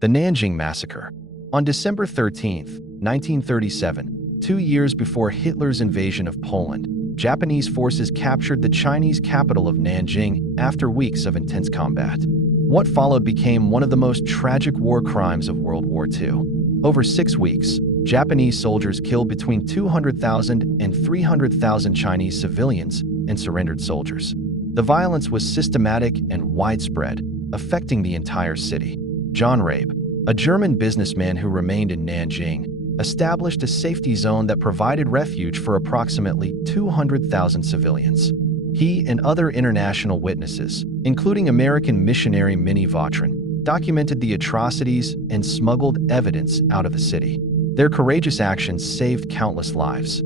The Nanjing Massacre. On December 13, 1937, 2 years before Hitler's invasion of Poland, Japanese forces captured the Chinese capital of Nanjing after weeks of intense combat. What followed became one of the most tragic war crimes of World War II. Over 6 weeks, Japanese soldiers killed between 200,000 and 300,000 Chinese civilians and surrendered soldiers. The violence was systematic and widespread, affecting the entire city. John Rabe, a German businessman who remained in Nanjing, established a safety zone that provided refuge for approximately 200,000 civilians. He and other international witnesses, including American missionary Minnie Vautrin, documented the atrocities and smuggled evidence out of the city. Their courageous actions saved countless lives.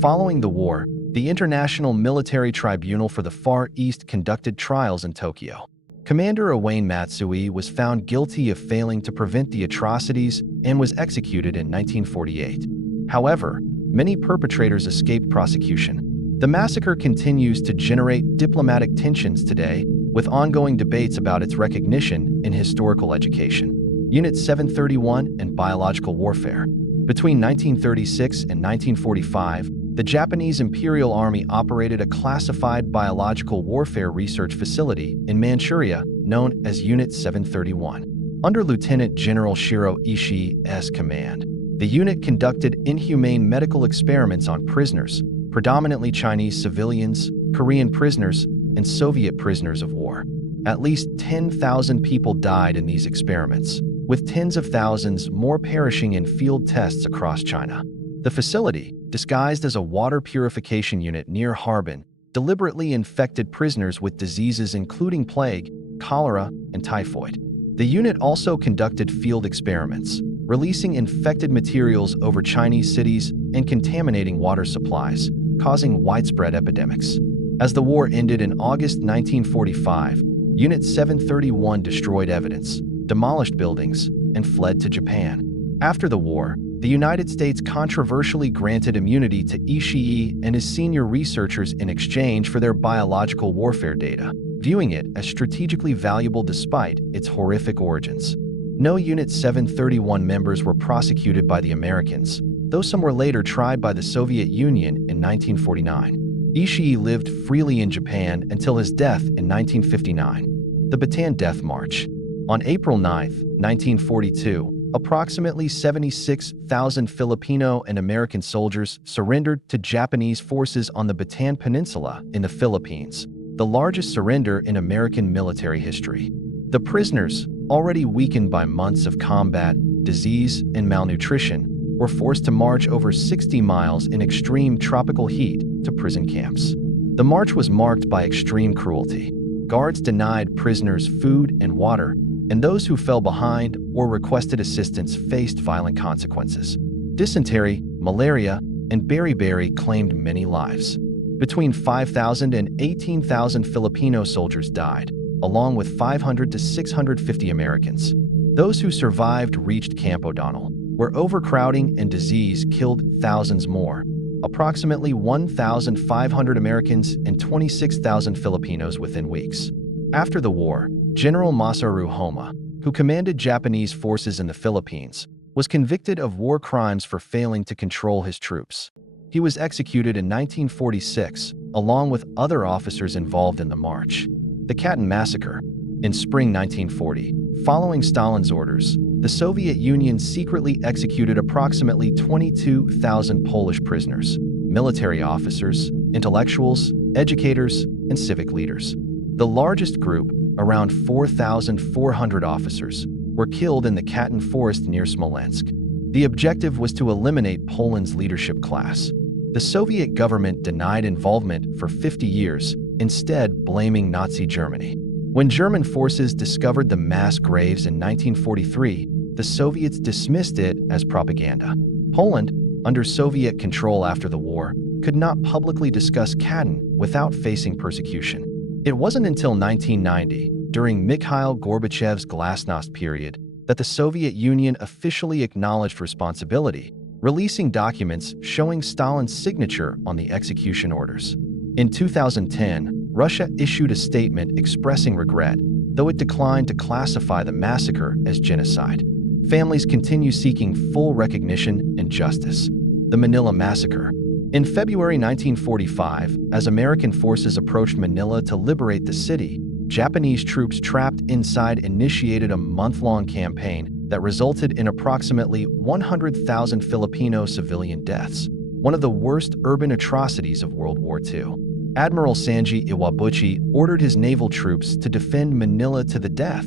Following the war, the International Military Tribunal for the Far East conducted trials in Tokyo. Commander Owain Matsui was found guilty of failing to prevent the atrocities and was executed in 1948. However, many perpetrators escaped prosecution. The massacre continues to generate diplomatic tensions today, with ongoing debates about its recognition in historical education. Unit 731 and Biological Warfare. Between 1936 and 1945, the Japanese Imperial Army operated a classified biological warfare research facility in Manchuria known as Unit 731. Under Lieutenant General Shiro Ishii's command, the unit conducted inhumane medical experiments on prisoners, predominantly Chinese civilians, Korean prisoners, and Soviet prisoners of war. At least 10,000 people died in these experiments, with tens of thousands more perishing in field tests across China. The facility, disguised as a water purification unit near Harbin, deliberately infected prisoners with diseases including plague, cholera, and typhoid. The unit also conducted field experiments, releasing infected materials over Chinese cities and contaminating water supplies, causing widespread epidemics. As the war ended in August 1945, Unit 731 destroyed evidence, demolished buildings, and fled to Japan. After the war, the United States controversially granted immunity to Ishii and his senior researchers in exchange for their biological warfare data, viewing it as strategically valuable despite its horrific origins. No Unit 731 members were prosecuted by the Americans, though some were later tried by the Soviet Union in 1949. Ishii lived freely in Japan until his death in 1959. The Bataan Death March. On April 9, 1942, approximately 76,000 Filipino and American soldiers surrendered to Japanese forces on the Bataan Peninsula in the Philippines, the largest surrender in American military history. The prisoners, already weakened by months of combat, disease, and malnutrition, were forced to march over 60 miles in extreme tropical heat to prison camps. The march was marked by extreme cruelty. Guards denied prisoners food and water, and those who fell behind or requested assistance faced violent consequences. Dysentery, malaria, and beriberi claimed many lives. Between 5,000 and 18,000 Filipino soldiers died, along with 500 to 650 Americans. Those who survived reached Camp O'Donnell, where overcrowding and disease killed thousands more. Approximately 1,500 Americans and 26,000 Filipinos within weeks. After the war, General Masaru Homma, who commanded Japanese forces in the Philippines, was convicted of war crimes for failing to control his troops. He was executed in 1946, along with other officers involved in the march. The Katyn Massacre. In spring 1940, following Stalin's orders, the Soviet Union secretly executed approximately 22,000 Polish prisoners, military officers, intellectuals, educators, and civic leaders. The largest group, around 4,400 officers, were killed in the Katyn forest near Smolensk. The objective was to eliminate Poland's leadership class. The Soviet government denied involvement for 50 years, instead blaming Nazi Germany. When German forces discovered the mass graves in 1943, the Soviets dismissed it as propaganda. Poland, under Soviet control after the war, could not publicly discuss Katyn without facing persecution. It wasn't until 1990, during Mikhail Gorbachev's glasnost period, that the Soviet Union officially acknowledged responsibility, releasing documents showing Stalin's signature on the execution orders. In 2010, Russia issued a statement expressing regret, though it declined to classify the massacre as genocide. Families continue seeking full recognition and justice. The Manila Massacre. In February 1945, as American forces approached Manila to liberate the city, Japanese troops trapped inside initiated a month-long campaign that resulted in approximately 100,000 Filipino civilian deaths, one of the worst urban atrocities of World War II. Admiral Sanji Iwabuchi ordered his naval troops to defend Manila to the death,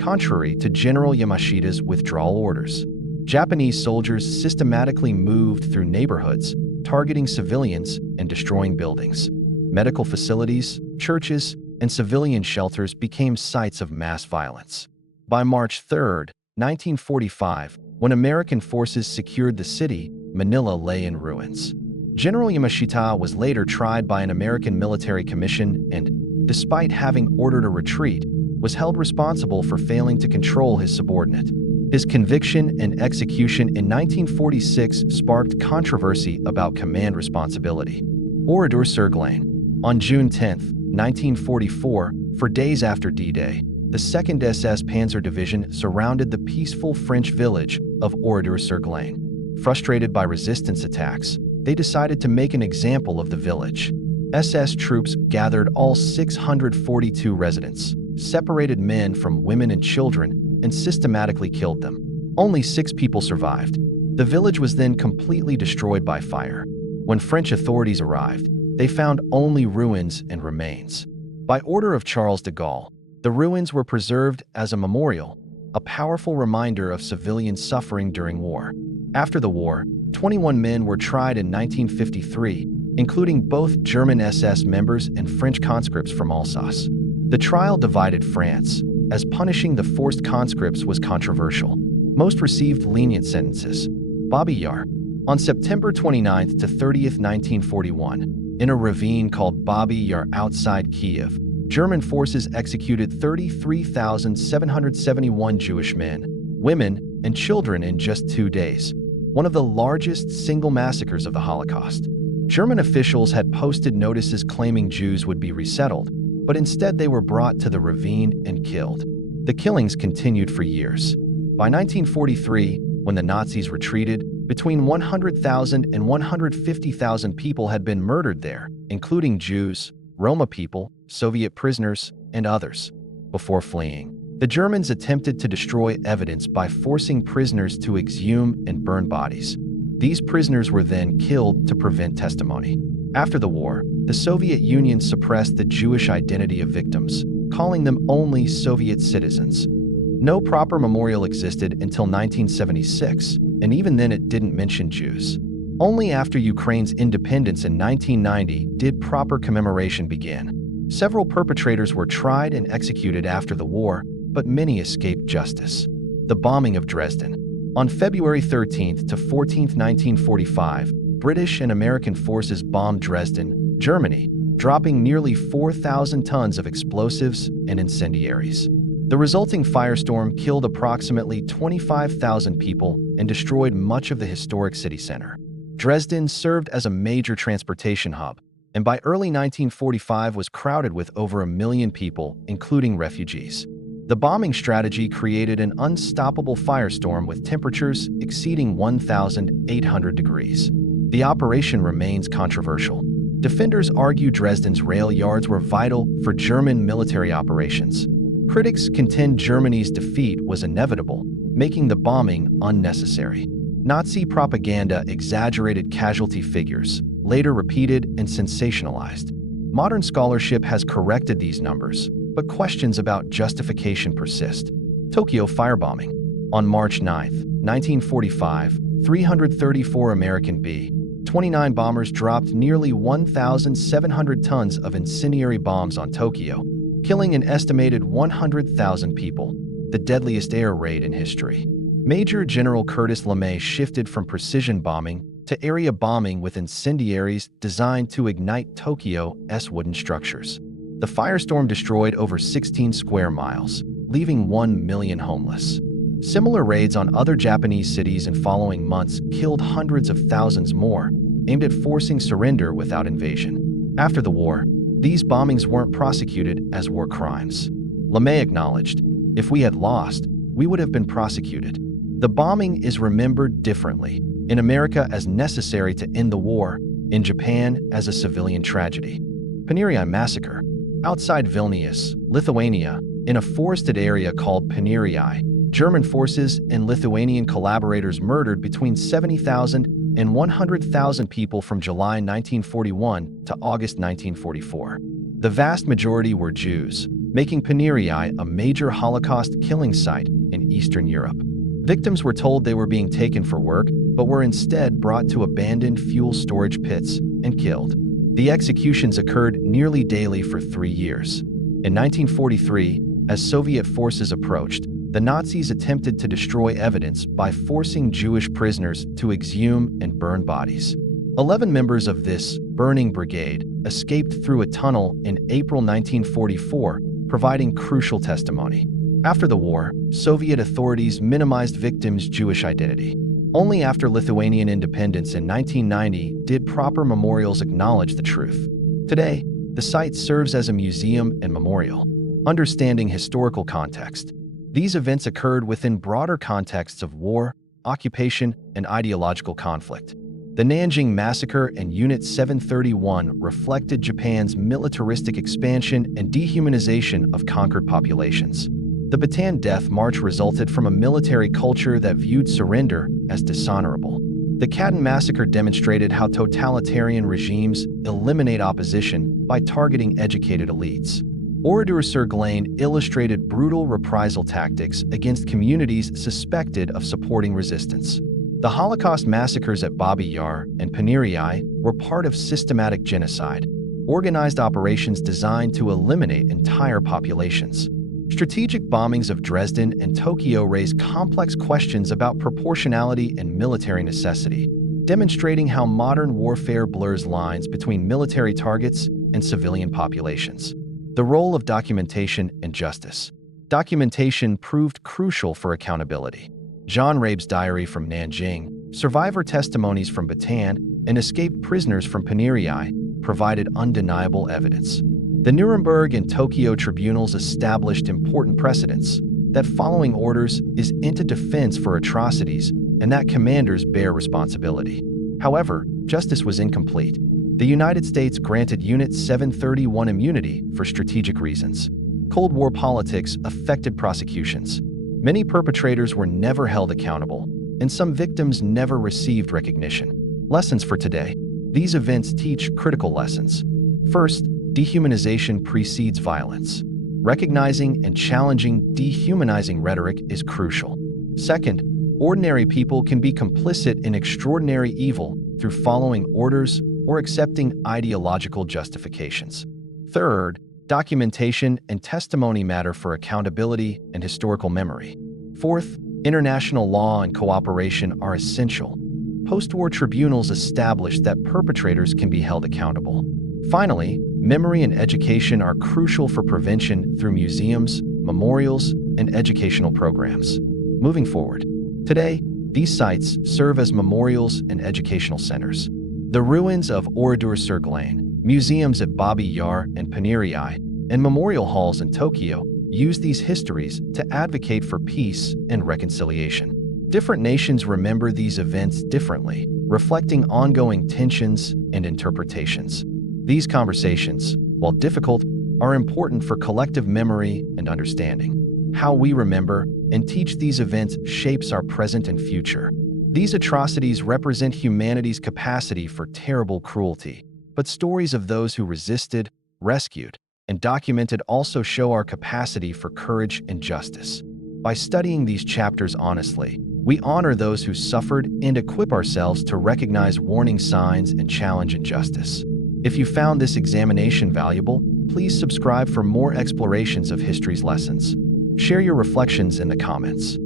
contrary to General Yamashita's withdrawal orders. Japanese soldiers systematically moved through neighborhoods, targeting civilians and destroying buildings. Medical facilities, churches, and civilian shelters became sites of mass violence. By March 3, 1945, when American forces secured the city, Manila lay in ruins. General Yamashita was later tried by an American military commission and, despite having ordered a retreat, was held responsible for failing to control his subordinate. His conviction and execution in 1946 sparked controversy about command responsibility. Oradour sur Glane. On June 10, 1944, for days after D-Day, the 2nd SS Panzer Division surrounded the peaceful French village of Oradour sur Glane. Frustrated by resistance attacks, they decided to make an example of the village. SS troops gathered all 642 residents, separated men from women and children, and systematically killed them. Only 6 people survived. The village was then completely destroyed by fire. When French authorities arrived, they found only ruins and remains. By order of Charles de Gaulle, the ruins were preserved as a memorial, a powerful reminder of civilian suffering during war. After the war, 21 men were tried in 1953, including both German SS members and French conscripts from Alsace. The trial divided France, as punishing the forced conscripts was controversial. Most received lenient sentences. Babi Yar. On September 29 to 30, 1941, in a ravine called Babi Yar outside Kiev, German forces executed 33,771 Jewish men, women, and children in just 2 days, one of the largest single massacres of the Holocaust. German officials had posted notices claiming Jews would be resettled, but instead they were brought to the ravine and killed. The killings continued for years. By 1943, when the Nazis retreated, between 100,000 and 150,000 people had been murdered there, including Jews, Roma people, Soviet prisoners, and others. Before fleeing, the Germans attempted to destroy evidence by forcing prisoners to exhume and burn bodies. These prisoners were then killed to prevent testimony. After the war, the Soviet Union suppressed the Jewish identity of victims, calling them only Soviet citizens. No proper memorial existed until 1976, and even then it didn't mention Jews. Only after Ukraine's independence in 1990 did proper commemoration begin. Several perpetrators were tried and executed after the war, but many escaped justice. The bombing of Dresden. On February 13 to 14, 1945, British and American forces bombed Dresden, Germany, dropping nearly 4,000 tons of explosives and incendiaries. The resulting firestorm killed approximately 25,000 people and destroyed much of the historic city center. Dresden served as a major transportation hub, and by early 1945 was crowded with over 1 million people, including refugees. The bombing strategy created an unstoppable firestorm with temperatures exceeding 1,800 degrees. The operation remains controversial. Defenders argue Dresden's rail yards were vital for German military operations. Critics contend Germany's defeat was inevitable, making the bombing unnecessary. Nazi propaganda exaggerated casualty figures, later repeated and sensationalized. Modern scholarship has corrected these numbers, but questions about justification persist. Tokyo firebombing. On March 9, 1945, 334 American B-29 bombers dropped nearly 1,700 tons of incendiary bombs on Tokyo, killing an estimated 100,000 people, the deadliest air raid in history. Major General Curtis LeMay shifted from precision bombing to area bombing with incendiaries designed to ignite Tokyo's wooden structures. The firestorm destroyed over 16 square miles, leaving 1 million homeless. Similar raids on other Japanese cities in following months killed hundreds of thousands more, aimed at forcing surrender without invasion. After the war, these bombings weren't prosecuted as war crimes. LeMay acknowledged, "If we had lost, we would have been prosecuted." The bombing is remembered differently, in America as necessary to end the war, in Japan as a civilian tragedy. Paneriai Massacre. Outside Vilnius, Lithuania, in a forested area called Paneriai, German forces and Lithuanian collaborators murdered between 70,000 and 100,000 people from July 1941 to August 1944. The vast majority were Jews, making Paneriai a major Holocaust killing site in Eastern Europe. Victims were told they were being taken for work, but were instead brought to abandoned fuel storage pits and killed. The executions occurred nearly daily for 3 years. In 1943, as Soviet forces approached, the Nazis attempted to destroy evidence by forcing Jewish prisoners to exhume and burn bodies. 11 members of this burning brigade escaped through a tunnel in April 1944, providing crucial testimony. After the war, Soviet authorities minimized victims' Jewish identity. Only after Lithuanian independence in 1990 did proper memorials acknowledge the truth. Today, the site serves as a museum and memorial. Understanding historical context. These events occurred within broader contexts of war, occupation, and ideological conflict. The Nanjing Massacre and Unit 731 reflected Japan's militaristic expansion and dehumanization of conquered populations. The Bataan Death March resulted from a military culture that viewed surrender as dishonorable. The Katyn Massacre demonstrated how totalitarian regimes eliminate opposition by targeting educated elites. Oradour-sur-Glane illustrated brutal reprisal tactics against communities suspected of supporting resistance. The Holocaust massacres at Babi Yar and Paneriai were part of systematic genocide, organized operations designed to eliminate entire populations. Strategic bombings of Dresden and Tokyo raise complex questions about proportionality and military necessity, demonstrating how modern warfare blurs lines between military targets and civilian populations. The role of documentation and justice. Documentation proved crucial for accountability. Jean Rabe's diary from Nanjing, survivor testimonies from Bataan, and escaped prisoners from Paneriai provided undeniable evidence. The Nuremberg and Tokyo tribunals established important precedents that following orders is into defense for atrocities and that commanders bear responsibility. However, justice was incomplete. The United States granted Unit 731 immunity for strategic reasons. Cold War politics affected prosecutions. Many perpetrators were never held accountable, and some victims never received recognition. Lessons for today. These events teach critical lessons. First, dehumanization precedes violence. Recognizing and challenging dehumanizing rhetoric is crucial. Second, ordinary people can be complicit in extraordinary evil through following orders or accepting ideological justifications. Third, documentation and testimony matter for accountability and historical memory. Fourth, international law and cooperation are essential. Post-war tribunals establish that perpetrators can be held accountable. Finally, memory and education are crucial for prevention through museums, memorials, and educational programs. Moving forward, today, these sites serve as memorials and educational centers. The ruins of Oradour-sur-Glane, museums at Babi Yar and Paneriai, and memorial halls in Tokyo use these histories to advocate for peace and reconciliation. Different nations remember these events differently, reflecting ongoing tensions and interpretations. These conversations, while difficult, are important for collective memory and understanding. How we remember and teach these events shapes our present and future. These atrocities represent humanity's capacity for terrible cruelty, but stories of those who resisted, rescued, and documented also show our capacity for courage and justice. By studying these chapters honestly, we honor those who suffered and equip ourselves to recognize warning signs and challenge injustice. If you found this examination valuable, please subscribe for more explorations of history's lessons. Share your reflections in the comments.